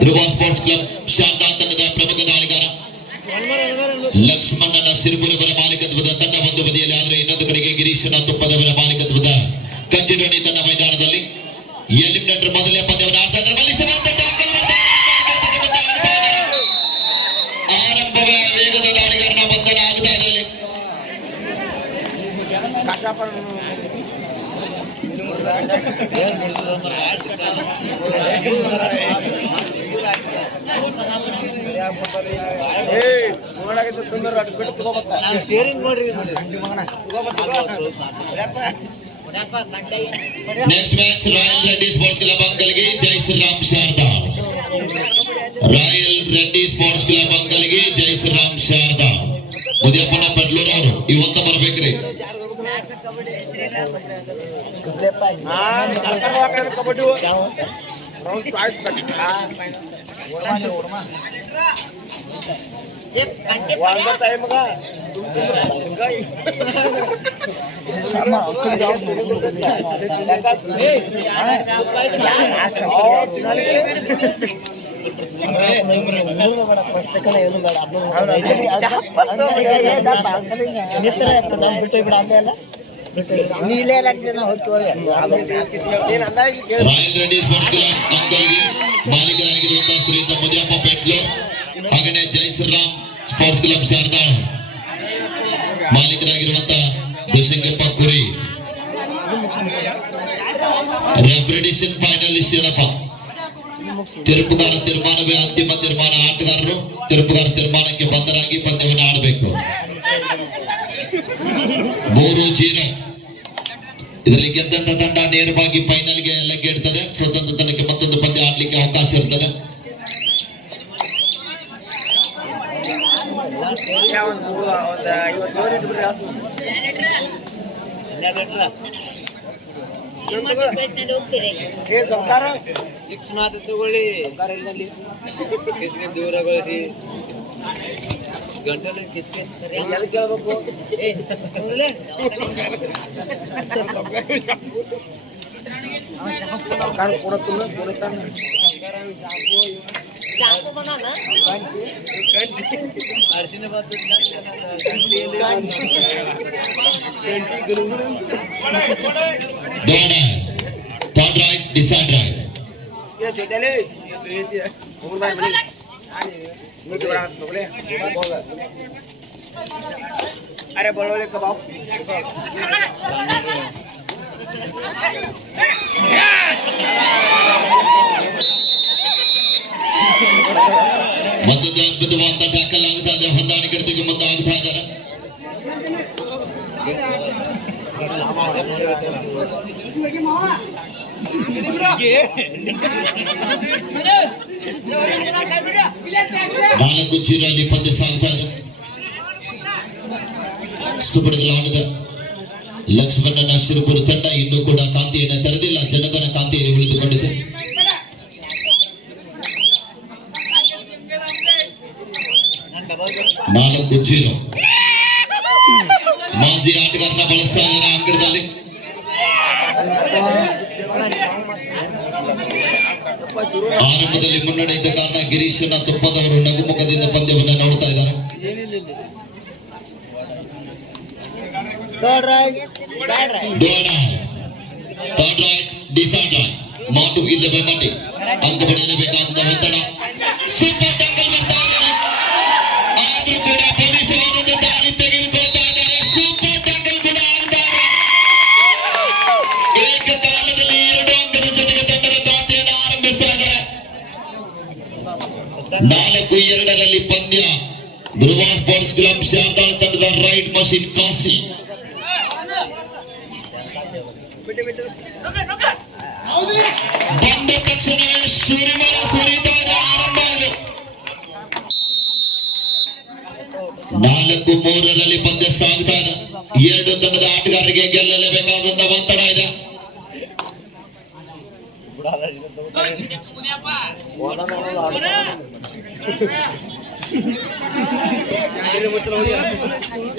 ಧ್ರುವ sports club Shanta ತಂಡದ ಪ್ರಮುಖ ದಾಳಿಗಾರ ಲಕ್ಷ್ಮಣನ ಸಿರುಬುರುವರ ಮಾಲೀಕತ್ವದ ತಂಡ ಒಂದು ಬದಿಯಲ್ಲಿ ಆದರೆ ಇನ್ನೊಂದು ಕಡೆಗೆ ಗಿರೀಶನ ತುಪ್ಪದವರ ಮಾಲೀಕತ್ವದ ಕಂಚಿಡೋಣಿ ತನ್ನ ಮೈದಾನದಲ್ಲಿ ಎಲಿಮಿನೇಟರ್ ಮೊದಲನೇ ಪಂದ್ಯವನ್ನು ಆಡ್ತಾ ಇದ್ದಾರೆ. ಆರಂಭವೇ ವೇಗದ ದಾಳಿಗಾರನ ಬಂಧನ ಆಗ್ತಾ ಇದೆ. Next match royal Reddy sports club ಅಂಕಲ್ಗೆ Jai Shriram Sharada. Royal Reddy sports club ಅಂಕಲ್ಗೆ ಜೈ ಶ್ರೀರಾಮ್ ಶಾರದಾ. ಮುದಿಯಪ್ಪನ ಪಡ್ಲೂರ್ ಅವರು ಇವತ್ತ ಬರ್ಬೇಕ್ರಿ. ರಾಯಲ್ ರೆಡ್ಡಿ ಸ್ಪೋರ್ಟ್ಸ್ ಕ್ಲಬ್ ಅಂಕಲ್ಗೆ ಮಾಲೀಕರಾಗಿರುವಂತಹ ಶ್ರೀಯುತ ಮುದಿಯಪ್ಪ ಪೆಟ್ಲೂರ್ ಹಾಗೆಯೇ ಜೈ ಶ್ರೀರಾಮ್ ಸ್ಪೋರ್ಟ್ಸ್ ಕ್ಲಬ್ ಶಾರದಾ ಮಾಲೀಕರಾಗಿರುವಂತಹ ದುಶಂಗಪ್ಪ ಕುರಿ. ರೆಫ್ರಿಡಿಷನ್ ಫೈನಲಿಸ್ಟ್ ಏನಪ್ಪ ತೀರ್ಪುಗಾರ ತೀರ್ಮಾನವೇ ಅಂತಿಮ ತೀರ್ಮಾನ. ಆಟಗಾರರು ತೀರ್ಪುಗಾರ ತೀರ್ಮಾನಕ್ಕೆ ಬದ್ಧರಾಗಿ ಪಂದ್ಯವನ್ನು ಆಡಬೇಕು. 3-0 ಇದರಲ್ಲಿ ಗೆದ್ದಂತ ತಂಡ ನೇರವಾಗಿ ಫೈನಲ್ಗೆ ಲಗ್ಗೆ ಇಡ್ತದೆ. ಸ್ವತಂತ್ರ ತಂಡಕ್ಕೆ ಮತ್ತೊಂದು ಪಂದ್ಯ ಆಡ್ಲಿಕ್ಕೆ ಅವಕಾಶ ಇರ್ತದೆ. ತಗೊಳ್ಳಿ ದೂರಗೊಳಿಸಿ ಗಂಟಲು ಕೇಳಬೇಕು. ಅರಿಶಿನ ಬಾತು अरे बड़ोले कबाब ಮತ್ತೊಂದು ಅದ್ಭುತವಾದ ಟ್ಯಾಕಲ್ ಆಗ್ತಾ ಇದೆ. ಹೊಂದಾಣಿಕೆ ಮುಂದಾಗ್ತಾ ಇದ್ದಾರೆ. ನಾಲ್ಕು ಜೀರಲ್ಲಿ ಪಂದ್ಯ ಸಾಗ್ತಾ ಇದೆ. ಸುಬಡಗಲಾಟದ ಲಕ್ಷ್ಮಣನ ಸಿರುಪುರ ತಂಡ ಇನ್ನೂ ಕೂಡ ಕಾಂತಿಯನ್ನು ತೆರೆದಿಲ್ಲ. ಜನಗಣ ಕಾಂತಿಯಲ್ಲಿ ಉಳಿದುಕೊಂಡಿದೆ. ನಾಲ್ಕು 0 ಮಾಜಿ ಆಟಗಾರನ ಬಳಸ್ತಾ ಇದ್ದಾರೆ ಅಂಗಡದಲ್ಲಿ. ಆರಂಭದಲ್ಲಿ ಮುನ್ನಡೆ ಇದ್ದ ಕಾರಣ ಗಿರೀಶನ ತುಪ್ಪದವರು ನಗುಮುಖದಿಂದ ಪಂದ್ಯವನ್ನು ನೋಡ್ತಾ ಇದ್ದಾರೆ. ಥರ್ಡ್ ರೈಟ್ ಡಿಸೈಡ್ ರೈಟ್ ಮಾಟು ಇಲ್ಲಿ ಬೆಂಬಟ್ಟಿ ಅಂಕ ಪಡೆಯಲೇಬೇಕಾದ ಒತ್ತಡ. ಸೂಪರ್ ಟ್ಯಾಕಲ್ ಬರ್ತಾ ಇದ್ದಾರೆ. ಆದ್ರೂ ಕೂಡ ಬಲಿಷ್ಠವಾದ ದಾಳಿ ತೆಗೆದುಕೊಳ್ತಾ ಇದ್ದಾರೆ. ಸೂಪರ್ ಟ್ಯಾಕಲ್ ಕೂಡ ಆಗ್ತಾರೆ. ಏಕಕಾಲದಲ್ಲಿ 2 ಅಂಕದ ಜೊತೆಗೆ ತಂಡದ ಖಾತೆಯನ್ನು ಆರಂಭಿಸ್ತಾ ಇದ್ದಾರೆ. 4-2 ಪಂದ್ಯ. ಧ್ರುವ ಸ್ಪೋರ್ಟ್ಸ್ ಕ್ಲಬ್ ಶಾರದಾ ತಂಡದ ರೈಟ್ ಮಷಿನ್ ಕಾಸಿ ಬಂದ ತಕ್ಷಣವೇ ಸುರಿಮಳ ಸುರಿದಾಗ ಆರಂಭ ಆಗಿದೆ. 4-3 ಪಂದ್ಯ ಸಾಗ್ತಾ ಇದೆ. 2 ತಂಡದ ಆಟಗಾರರಿಗೆ ಗೆಲ್ಲಲೇಬೇಕಾದಂತ ಒತ್ತಡ ಇದೆ.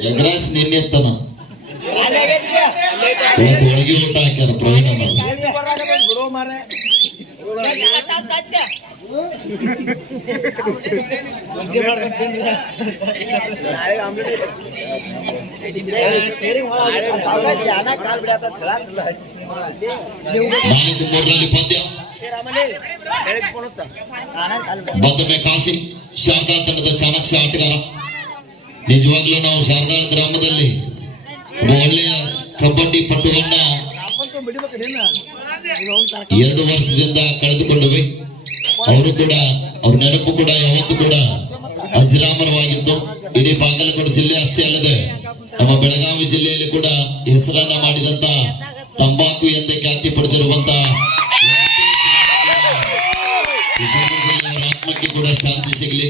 ಎಗ್ರಾಸ್ ನಿನ್ನೆ ಎತ್ತನ ಇವತ್ತು ಒಳಗೆ ಊಟ ಹಾಕ್ಯಾರ ಪ್ರವೀಣ ನಾಲ್ಕು ಮೂರರಲ್ಲಿ ಪಂದ್ಯ ಮತ್ತೊಮ್ಮೆ ಕಾಶಿ ಶಾರದಾ ತಂಡದ ಚಾಣಕ್ಯ ಆಟಗಾರ. ನಿಜವಾಗ್ಲೂ ನಾವು ಶಾರದಾಳ ಗ್ರಾಮದಲ್ಲಿ ಒಬ್ಬ ಒಳ್ಳೆಯ ಕಬಡ್ಡಿ ಪಟುವನ್ನ 2 ವರ್ಷದಿಂದ ಕಳೆದುಕೊಂಡವೆ. ಅವರು ಕೂಡ ಅವ್ರ ನೆನಪು ಕೂಡ ಯಾವತ್ತೂ ಕೂಡ ಅಜರಾಮರವಾಗಿತ್ತು. ಇಡೀ ಬಾಗಲಕೋಟೆ ಜಿಲ್ಲೆ ಅಷ್ಟೇ ಅಲ್ಲದೆ ನಮ್ಮ ಬೆಳಗಾವಿ ಜಿಲ್ಲೆಯಲ್ಲಿ ಕೂಡ ಹೆಸರನ್ನ ಮಾಡಿದಂತ ತಂಬಾಕು ಎಂದೇ ಖ್ಯಾತಿ ಪಡೆದಿರುವಂತ ಈ ಸಂದರ್ಭದಲ್ಲಿ ಅವರ ಆತ್ಮಕ್ಕೆ ಕೂಡ ಶಾಂತಿ ಸಿಗಲಿ.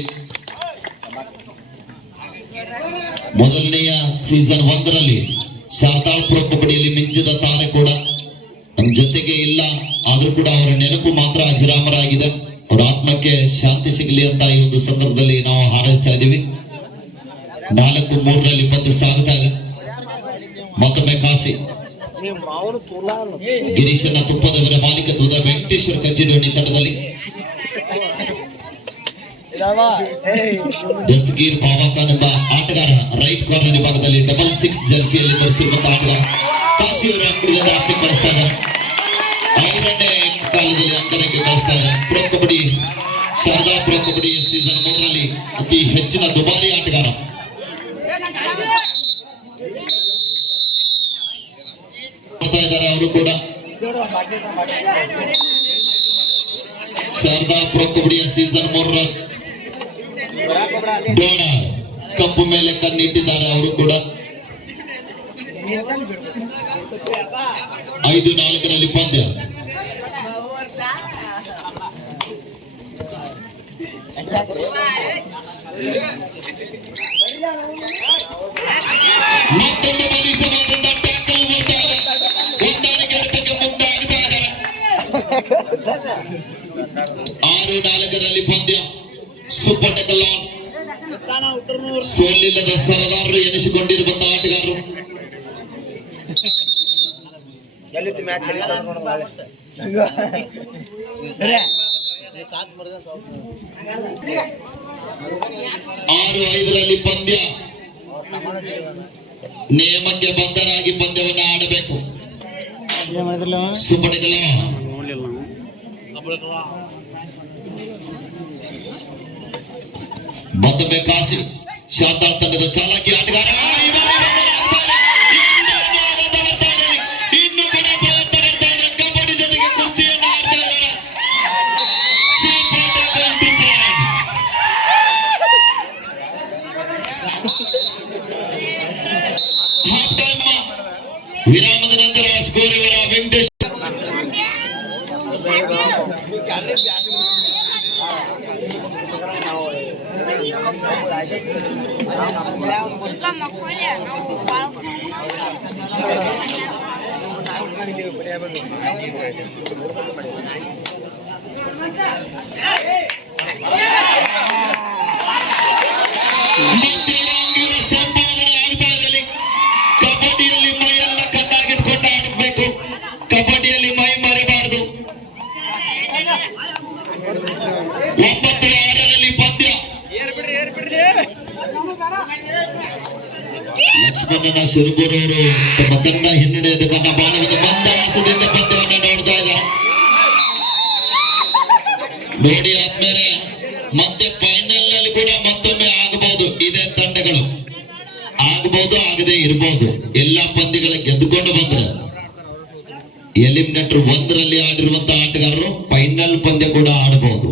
ಮೊದಲನೆಯ ಸೀಸನ್ 1ರಲ್ಲಿ ಶಾರದಾಳ ಪ್ರೊ ಕಬಡ್ಡಿಯಲ್ಲಿ ಮಿಂಚಿದ ತಾರೆ ಕೂಡ ನಮ್ಮ ಜೊತೆಗೆ ಇಲ್ಲ. ಆದ್ರೂ ಕೂಡ ಅವರ ನೆನಪು ಮಾತ್ರ ಅಜರಾಮರ ಆಗಿದೆ. ಅವರ ಆತ್ಮಕ್ಕೆ ಶಾಂತಿ ಸಿಗಲಿ ಅಂತ ಈ ಒಂದು ಸಂದರ್ಭದಲ್ಲಿ ನಾವು ಹಾರೈಸ್ತಾ ಇದ್ದೀವಿ. 4-3ರಲ್ಲಿ ಪಂದ್ಯ ಸಾಗುತ್ತಾ ಇದೆ. ಮತ್ತೊಮ್ಮೆ ಕಾಶಿ ಗಿರೀಶನ ತುಪ್ಪದವರ ಮಾಲೀಕತ್ವದ ವೆಂಕಟೇಶ್ವರ ಕಂಚಿಡೋಣಿ ತಂಡದಲ್ಲಿ ದಸ್ತಗೀರ್ ಪಾವಾಖಾನ್ ಎಂಬ ಆಟಗಾರ ರೈಟ್ ಕಾರ್ನರ್ ವಿಭಾಗದಲ್ಲಿ 66 ಜರ್ಸಿಯಲ್ಲಿ ಧರಿಸಿರುವಂತಹ ಆಟಗಾರ ಕಾಶಿಯವರ ಅಂಗಡಿಯಿಂದ ಆಚೆ ಕಳಿಸ್ತಾ ಇದ್ದಾರೆ. ಅವರನ್ನೇ ಕಾಲದಲ್ಲಿ ಅಂಗಡಿಗೆ ಕಳಿಸ್ತಾ ಇದ್ದಾರೆ. Pro kabaddi Sharada pro kabaddi season 3ರಲ್ಲಿ ಅತಿ ಹೆಚ್ಚಿನ ದುಬಾರಿ ಆಟಗಾರ. ಅವರು ಕೂಡ ಶಾರದಾ ಪ್ರೊ ಕಬಡ್ಡಿಯ ಸೀಸನ್ 3ರ ಡೋಣ ಕಪ್ಪು ಮೇಲೆ ಕಣ್ಣಿಟ್ಟಿದ್ದಾರೆ. ಅವರು ಕೂಡ 5-4ರಲ್ಲಿ ಪಂದ್ಯ. ಮತ್ತೊಂದು ಬಲಿಷ್ಠವಾದಂತ ಟ್ಯಾಕಲ್ ಮಾಡ್ತಾರೆ. ಹೊಂದಾಣಿಕೆ ಇರ್ತಕ್ಕೆ ಮುಂದಾಗ್ತಾ ಇದ್ದಾರೆ. 6-4ರಲ್ಲಿ ಪಂದ್ಯ. Super tackle on. ಸೋಲಿಲ್ಲದ ಸರದಾರರು ಎನಿಸಿಕೊಂಡಿರುವಂತಹ ಆಟಗಾರರು. ಮ್ಯಾಚ್ 6-5ರಲ್ಲಿ ಪಂದ್ಯ. ನಿಯಮಕ್ಕೆ ಬದ್ಧರಾಗಿ ಪಂದ್ಯವನ್ನು ಆಡಬೇಕು. Super tackle on. ಮತ್ತೊಮ್ಮೆ ಕಾಶಿ ಶಾರದಾ ತಂಡದ ಚಾಲಕಿ ಆಟಗಾರ ಇನ್ನು ಕೂಡ ಪ್ರಯತ್ನ ಮಾಡ್ತಾ ಇದ್ದಾರೆ. ಕಬಡ್ಡಿ ಜೊತೆಗೆ ಕುಸ್ತಿಯನ್ನು ಆಡ್ತಾ ಇದ್ದಾರೆ. ಹಾಫ್ ಟೈಮ್ ವಿರಾಮದ ನಂತರ ಸ್ಕೋರ್ ಇವರ ವೆಂಕಟೇಶ್ ಸಂಪಾದನೆ ಆಗ್ತಾ ಇದ್ದಲ್ಲಿ ಕಬಡ್ಡಿಯಲ್ಲಿ ಮೈಯೆಲ್ಲ ಕಣ್ಣಾಗಿಟ್ಕೊಂಡು ಆಡಬೇಕು. ಕಬಡ್ಡಿಯಲ್ಲಿ ಮೈ ಮರೆಬಾರದು. 9-6ರಲ್ಲಿ ಪಂದ್ಯ. ಲಕ್ಷ್ಮಣನ ಸಿರುಗೂರವರು ತಮ್ಮ ತಂಡ ಹಿನ್ನಡೆಯದು ಕನ್ನ ಬಾಣವನ್ನು ಮಂದಹಾಸದಿಂದ ಪಂದ್ಯವನ್ನು ನೋಡ್ತಾ ಇದ್ದಾರೆ. ನೋಡಿ ಆದ್ಮೇಲೆ ಮತ್ತೆ ಫೈನಲ್ ನಲ್ಲಿ ಕೂಡ ಮತ್ತೊಮ್ಮೆ ಆಗಬಹುದು. ಇದೇ ತಂಡಗಳು ಆಗಬಹುದು, ಆಗದೆ ಇರಬಹುದು. ಎಲ್ಲಾ ಪಂದ್ಯಗಳ ಗೆದ್ದುಕೊಂಡು ಬಂದ್ರೆ ಎಲಿಮಿನೇಟರ್ 1ರಲ್ಲಿ ಆಡಿರುವಂತಹ ಆಟಗಾರರು ಫೈನಲ್ ಪಂದ್ಯ ಕೂಡ ಆಡಬಹುದು.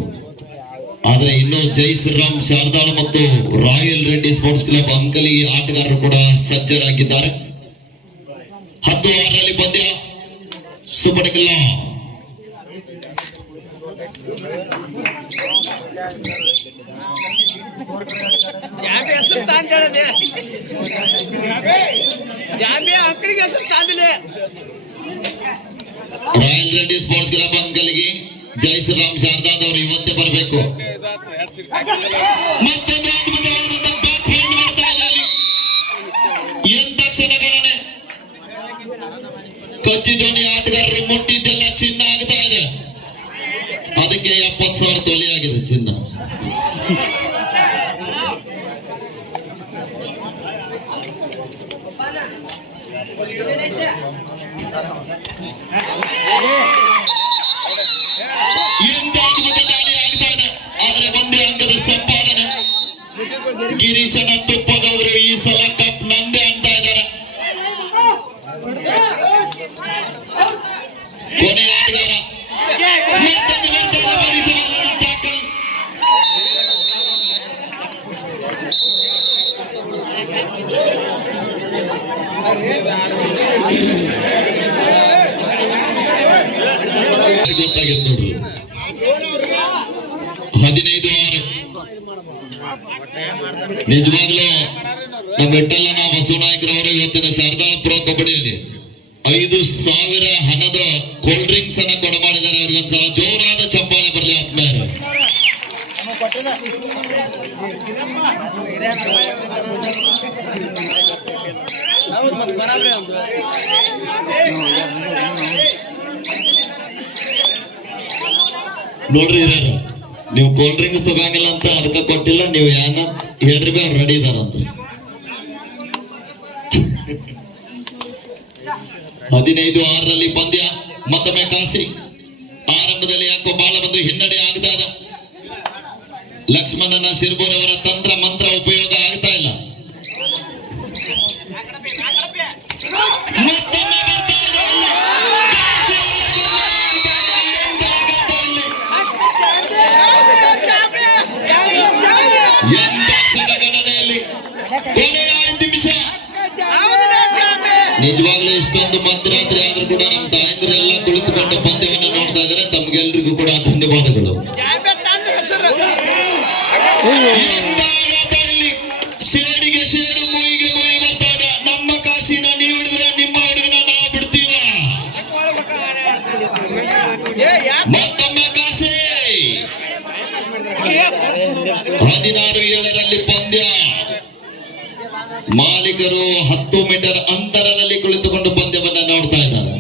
ಆದ್ರೆ ಇನ್ನು ಜೈ ಶ್ರೀರಾಮ್ ಶಾರದಾಳ ಮತ್ತು ರಾಯಲ್ ರೆಡ್ಡಿ ಸ್ಪೋರ್ಟ್ಸ್ ಕ್ಲಬ್ ಅಂಕಲಿ ಆಟಗಾರರು ಕೂಡ ಸಜ್ಜರಾಗಿದ್ದಾರೆ. 10-6ರಲ್ಲಿ ಪಂದ್ಯ. Super tackle on. Royal Reddy sports club ಅಂಕಲ್ಗೆ ಜೈ ಶ್ರೀರಾಮ್ ಶಾರದಾದವರು ಇವತ್ತೇ ಬರಬೇಕು. ಮತ್ತೊಂದು ಅದ್ಭುತವಾದಂತ ಬ್ಯಾಕ್ ಹ್ಯಾಂಡ್ ಮಾಡ್ತಾ ಇಲ್ಲ. ಎಂತ ಕ್ಷಣಗಳನ್ನೇ ಕೊಚ್ಚಿ ಜೋಣಿ ಆಟಗಾರರು ಮುಟ್ಟಿದ್ದೆಲ್ಲ ಚಿನ್ನ ಆಗ್ತಾ ಇದೆ. ಅದಕ್ಕೆ 70,000 ತೊಲೆ ಆಗಿದೆ ಚಿನ್ನ. ಎಂತ ಅದ್ಭುತ ದಾಳಿ ಆಗ್ತಾ ಇದೆ. ಆದ್ರೆ ಒಂದೇ ಅಂಕದ ಸಂಪಾದನೆ. ಗಿರೀಶನ ತುಪ್ಪದವರು ಈ ಸಲ ಕಪ್ ನಂದೇ ಅಂತ ಇದ್ದಾರೆ. ಕೊನೆಯ ಆಟಗಾರ ಮತ್ತೊಂದು ಬರ್ತದೆ ಬಲಿಷ್ಠವಾದ ಟ್ಯಾಕಲ್. ಗೊತ್ತಾಗಿತ್ತು ನೋಡ್ರಿ. 15-6 ನಿಜವಾಗ್ಲೂ ನಮ್ಮ ಬೆಟ್ಟಲ್ಲನ ಬಸವನಾಯಕರವರು ಇವತ್ತಿನ ಶಾರದಾ ಪ್ರೊ ಕಬಡ್ಡಿಯಲ್ಲಿ 5,000 ಹಣದ ಕೋಲ್ಡ್ ಡ್ರಿಂಕ್ಸ್ ಅನ್ನ ಕೊಡ ಮಾಡಿದ್ದಾರೆ. ಅವ್ರಿಗೊಂದ್ಸಲ ಜೋರಾದ ಚಪ್ಪಾಳೆ ಬರಲಿ ಆತ್ಮೀಯರು. ನೋಡ್ರಿ ಹಿರಿಯರು, ನೀವು ಕೋಲ್ಡ್ ಡ್ರಿಂಕ್ಸ್ ತಗೊಂಗಿಲ್ಲ ಅಂತ ಅದಕ್ಕೆ ಕೊಟ್ಟಿಲ್ಲ, ನೀವು ಯಾನ ಹೇಳ್ರಿ ಬಿ ಅವ್ರು ರೆಡಿ ಇದಾರಂತ. 15-6 ಪಂದ್ಯ ಮತ್ತೊಮ್ಮೆ ಕಾಸಿ. ಆರಂಭದಲ್ಲಿ ಯಾಕೋ ಬಹಳ ಒಂದು ಹಿನ್ನಡೆ ಆಗ್ತಾ ಇದೆ. ಲಕ್ಷ್ಮಣನ ಶಿರ್ಬೂರ್ ಅವರ ತಂತ್ರ ಮಂತ್ರ ಉಪಯೋಗ ಆಗ್ತಾ ಇಲ್ಲ. ಮತ್ತೊಮ್ಮೆ ಬರ್ತಾ ಇದೆ ಅಲ್ಲಿ. ಕಾಸಿ ಎಂತ ಕ್ಷಣಗಣನೆಯಲ್ಲಿ ಕೊನೆಯ 5 ನಿಮಿಷ. ನಿಜವಾಗ್ಲೂ ಇಷ್ಟೊಂದು ಮಧ್ಯರಾತ್ರಿ ಆದ್ರೂ ಕೂಡ ನಮ್ಮ ತಾಯಂದಿರೆಲ್ಲ ಕುಳಿತುಕೊಂಡು ಪಂದ್ಯವನ್ನು ನೋಡ್ತಾ ಇದ್ದಾರೆ. ತಮ್ಗೆಲ್ರಿಗೂ ಕೂಡ ಧನ್ಯವಾದಗಳು. ಶೇಡಿಗೆ ಶೇಡು, ಮುಯಿಗೆ ಮುಯಿ ಬರ್ತಾ ಇದೆ. ನಮ್ಮ ಕಾಶಿನ ನೀವು ಹಿಡಿದ್ರೆ ನಿಮ್ಮ ಹುಡುಗನ ನಾವು ಬಿಡ್ತೀವ. ಮತ್ತೊಮ್ಮೆ ಕಾಶಿ. 16-7 ಪಂದ್ಯ. ಮಾಲೀಕರು 10 ಮೀಟರ್ ಅಂತರದಲ್ಲಿ ಕುಳಿತುಕೊಂಡು ಪಂದ್ಯವನ್ನ ನೋಡ್ತಾ ಇದ್ದಾರೆ.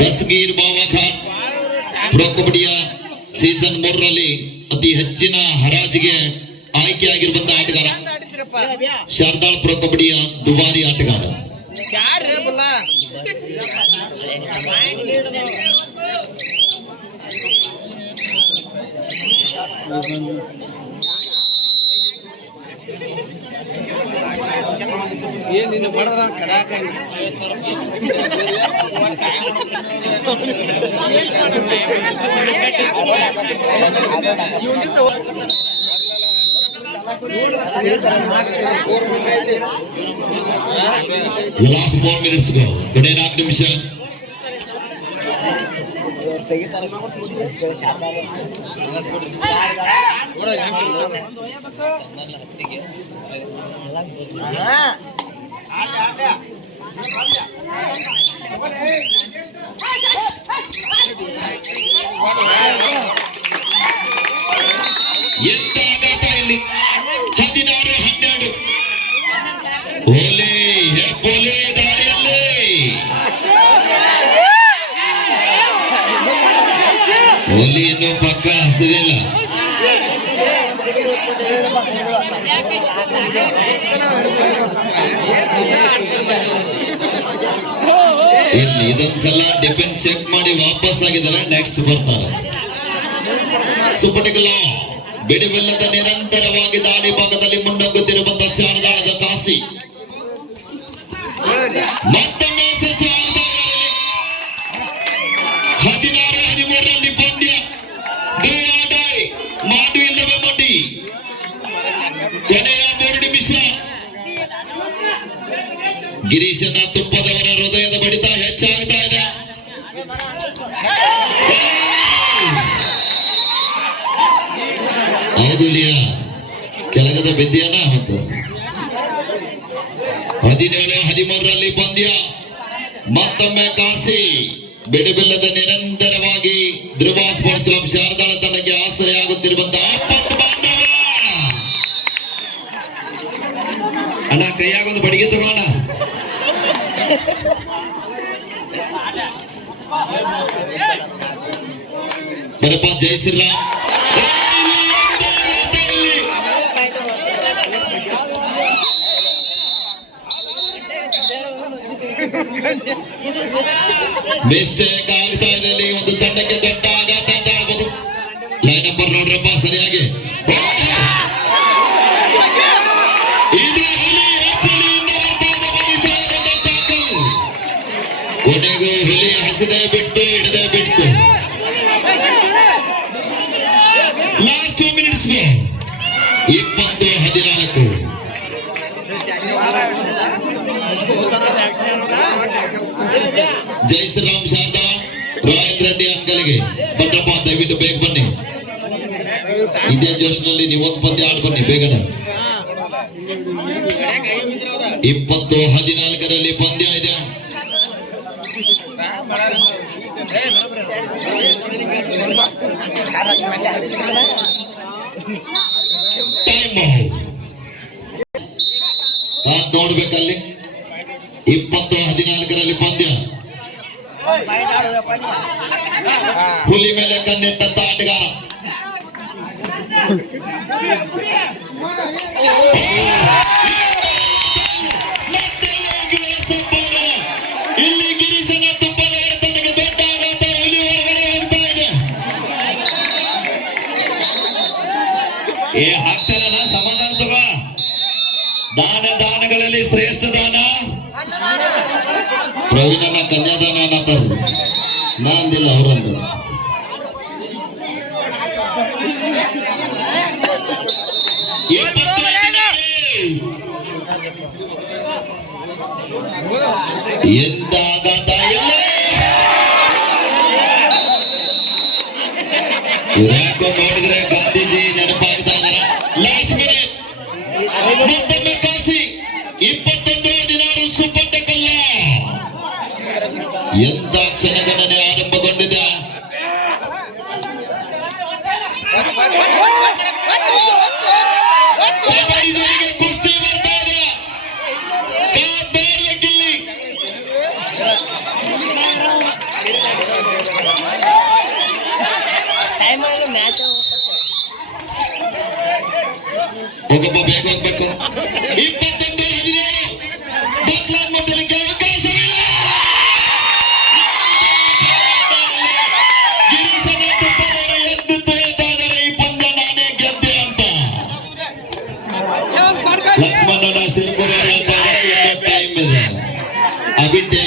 ದಸ್ತಗೀರ್ ಬಾಬಾ ಖಾನ್ ಪ್ರೊ ಕಬಡ್ಡಿಯ ಸೀಸನ್ 3ರಲ್ಲಿ ಅತಿ ಹೆಚ್ಚಿನ ಹರಾಜಿಗೆ ಆಯ್ಕೆಯಾಗಿರುವಂತಹ ಆಟಗಾರ. ಶಾರದಾಳ್ ಪ್ರೊ ಕಬಡ್ಡಿಯ ದುಬಾರಿ ಆಟಗಾರ. ಏನಿನ್ನು ಬಡದ್ರ ಕಡಾಕ The last 4 minutes go. ಕೊನೆ 4 ನಿಮಿಷ. ಎಂತ ಆಘಾತ ಇಲ್ಲಿ. 16-12 ಓಲೆ ಹೆಪ್ಪೋಲೆ ದಾಳಿಯಲ್ಲಿ ಓಲಿ ಇನ್ನೂ ಪಕ್ಕ ಹಸಿದಿಲ್ಲ. ಇಲ್ಲಿ ಇದೊಂದ್ಸಲ ಡಿಫೆನ್ಸ್ ಚೆಕ್ ಮಾಡಿ ವಾಪಸ್ ಆಗಿದ್ದಾರೆ. ನೆಕ್ಸ್ಟ್ ಬರ್ತಾರೆ. ಸುಪಟಿಕಲ ಬಿಡಿಬಿಲ್ಲದ ನಿರಂತರವಾಗಿ ದಾಳಿ ಭಾಗದಲ್ಲಿ ಮುನ್ನಗ್ಗುತ್ತಿರುವಂತಹ ಶಾರದಾಳದ ಕಾಸಿ. ಮತ್ತೊಮ್ಮೆ ಯಶಸ್ವಿ ಆಗ್ತಾ ಇದ್ದಾರೆ. 16-13 ಪಂದ್ಯ. ಮಾಡು ಇಲ್ಲವೇ ಮಡಿ. ಕೊನೆಯ 3 ನಿಮಿಷ. ಗಿರೀಶನ ತುಪ್ಪದವರ ಹೃದಯದ ಬಡಿತ ಹೆಚ್ಚಾಗ್ತಾ ಇದೆ. ಹೌದು ಲಿಯಾ, ಕೆಳಗದ ಬಿದ್ದಿಯನ ಮತ್ತು 17-13 ಪಂದ್ಯ. ಮತ್ತೊಮ್ಮೆ ಕಾಸಿ ಬಿಡುಬಿಲ್ಲದ ನಿರಂತರವಾಗಿ ಧ್ರುವ ಸ್ಪೋರ್ಟ್ಸ್ ಕ್ಲಬ್ ಶಾರದಾಳ ತಂಡಕ್ಕೆ ಆಸರೆಯಾಗುತ್ತಿರುವಂತಹ ಆಪತ್ತು ಬಾಂಧವ ಅಣ್ಣ ಕೈಯಾಗೊಂದು ಬಡಿಗೆ ತಗೋಣ. ಬರಪ್ಪ ಜೈ ಶ್ರೀರಾಮ್. ಮಿಸ್ಟೇಕ್ ಆಗ್ತಾ ಇದೆ ಇಲ್ಲಿ. ಒಂದು ತಂಡಕ್ಕೆ ದೊಡ್ಡ ಆಘಾತ ಅಂತ ಹೇಳ್ಬೋದು. ಲೈನ್ ನಂಬರ್ ನೋಡ್ರಪ್ಪ ಸರಿಯಾಗಿ. ಇದು ಹುಲಿ ಹುಲಿಯಿಂದ ಬರ್ತಾ ಇದೆ ಬಲಿಷ್ಠವಾದ tackle. ಕೊನೆಗೂ ಹುಲಿ ಹಸಿದೇ ಬಿಟ್ಟು ಹಿಡದೆ ಬಿಟ್ಟು ಲಾಸ್ಟ್ 2 minutes 20-14 ಜೈ ಶ್ರೀರಾಮ್ ಶಾರದಾ ರಾಯಲ್ ರೆಡ್ಡಿ ಅಂಕಲ್ಗೆ ಬನ್ರಪ್ಪ, ದಯವಿಟ್ಟು ಬೇಗ ಬನ್ನಿ. ಇದೇ ಜೋಶ್ನಲ್ಲಿ ನೀವು ಒಂದು ಪಂದ್ಯ ಆಡ್ ಬನ್ನಿ ಬೇಗನೆ. 20-14 ಪಂದ್ಯ ಇದೆ. ನೋಡ್ಬೇಕಲ್ಲಿ 20-14 ಪಂದ್ಯ. ಹುಲಿ ಮೇಲೆ ಕಣ್ಣಿಟ್ಟಂತ ಆಟಗಾರ ಇಲ್ಲಿ ಗಿರೀಶನ ತುಪ್ಪದವರ ತನಗೆ ದೊಡ್ಡ ಆಘಾತ. ಹುಲಿ ಹೊರಗಡೆ ಹೋಗ್ತಾ ಇದೆ. ಹಾಕ್ತಾರಲ್ಲ ಸಮಾಧಾನ ತಗೋ. ದಾನಗಳಲ್ಲಿ ಶ್ರೇಷ್ಠ ದಾನ ಪ್ರವೀಣನ ಕನ್ಯಾದಾನ ಅನ್ನತಾರ. ನಾ ಅಂದಿಲ್ಲ, ಅವ್ರಂದ್ರು. ಎಂತ ಆಘಾತ ಇಲ್ಲ. ಯಾಕೋ ನೋಡಿದ್ರೆ ಗಾಂಧೀಜಿ ನೆನಪಾಗ್ತಾ ಇದಾರೆ. ಲಾಸ್ಟ್ ಮಿನಿಟ್ ಮತ್ತೊಮ್ಮೆ ಕಾಸಿ 21-16 ಸೂಪರ್ ಟೆಕಲ್ಲ. ಎಂತ ಕ್ಷಣಗಣನೆ ಆರಂಭಗೊಂಡಿದೆ. ಕುಸ್ತಿ ಬರ್ತಾ ಇದೆ. ಗಿಲ್ಲಿ ಹೋಗಪ್ಪ, ಬೇಗ ಹೋಗ್ಬೇಕು. 21-17 ಬಕ್ಲಾನ್ ಮೊದಲಿಗೆ ಅವಕಾಶವಿಲ್ಲ. ಗಿರೀಶನ ತುಪ್ಪದವರು ಎದ್ದು ತೋಳ್ತಾ ಇದ್ದಾರೆ, ಈ ಪಂದ್ಯ ನಾನೇ ಗೆದ್ದೆ ಅಂತ. ಲಕ್ಷ್ಮಣನ ಸಿರ್ಪುರ ಹೇಳ್ತಾ ಇದ್ದಾರೆ, ಇನ್ನೂ ಟೈಮ್ ಇದೆ. ಅಬಿಟ್ಟೆ